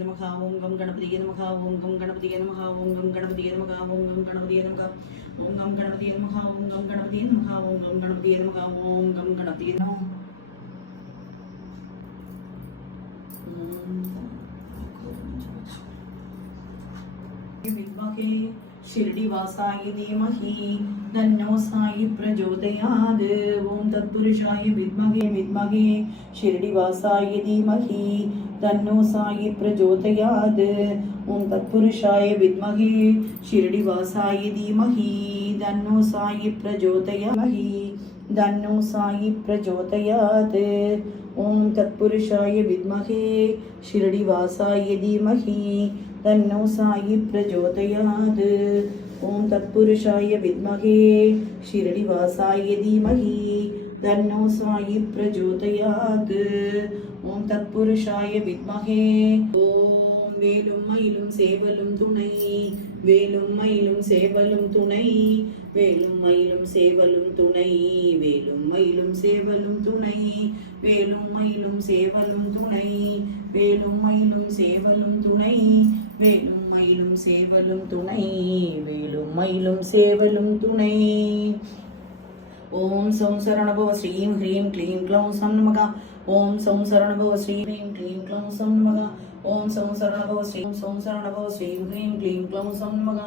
नमः ओम गम गणपतिये नमः ओम गम गणपतिये नमः ओम गम गणपतिये नमः ओम गम गणपतिये नमः ओम गम गणपतिये नमः ओम गम गणपतिये नमः ओम गम गणपतिये नमः ओम गम गणपतिये नमः विद्महे शिरडी वासाय धीमहि तन्नो साई प्रचोदयात् ओम तत्पुरुषाय विद्महे विद्महे शिरडी वासाय धीमहि तन्नो साई प्रचोदयात् ओम तत्पुरुषाय विद्महे शिरडी वासाय धीमहि तन्नो साई प्रचोदयामहि तन्नो साई प्रचोदयात् ओम तत्पुरुषाय विद्महे शिरडी वासाय धीमहि तन्नो साई प्रचोदयात् ओम तत्पुरुषाय विद्महे शिरडी वासाय धीमहि तन्नो साई प्रचोदयात् ओम तत्पुरुषाय विद्महे ओम வேலும் மயிலும் சேவலும் துணை வேலும் மயிலும் சேவலும் துணை வேலும் மயிலும் சேவலும் துணை வேலும் மயிலும் சேவலும் துணை வேலும் மயிலும் சேவலும் துணை வேலும் மயிலும் சேவலும் துணை வேலும் மயிலும் சேவலும் துணை வேலும் மயிலும் சேவலும் துணை ஓம் சௌ சரணபவ ஸ்ரீம் ஹ்ரீம் க்ளீம் க்ளௌம் சம் நமக ஓம் சௌ சரணபவ ஸ்ரீம் ஹ்ரீம் க்ளீம் க்ளௌம் சம் நமக ஓம் சௌ சரணபவ ஸ்ரீம் ஹ்ரீம் க்ளீம் க்ளௌம் சம் நமக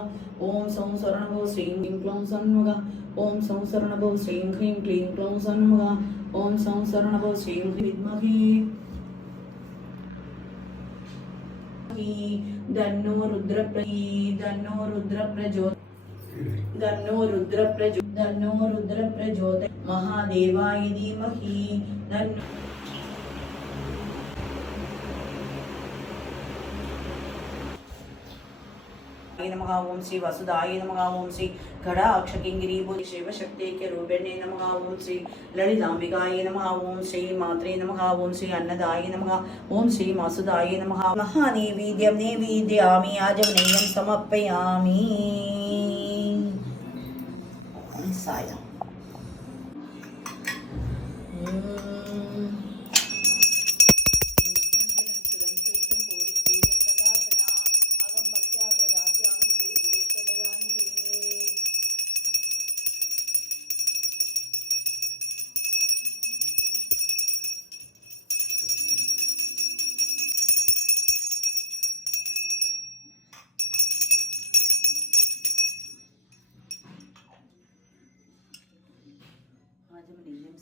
ஓம் சௌ சரணபவ ஸ்ரீம் ஹ்ரீம் க்ளௌம் சம் நமக ஓம் சௌ சரணபவ ஸ்ரீம் ஹ்ரீம் க்ளீம் க்ளௌம் சம் நமக ஓம் சௌ சரணபவ ஸ்ரீம் வித்மஹே தன்னோ ருத்ர प्रचोदयात् महादेवाय धीमहि तन्नो नमः ओम श्री वसुदाय नमः ओम श्री गणाक्षकिंगिरीभूति शिवशक्ति के रूपिणे नमः ओम श्री ललितांबिकाय नमः ओम श्री मात्रे नमः ओम श्री अन्नदाय नमः ओम श्री मासुदाय नमः महानैवेद्यं नैवेद्यामि आजमनेयं समर्पयामि साया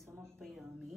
समर्पयामि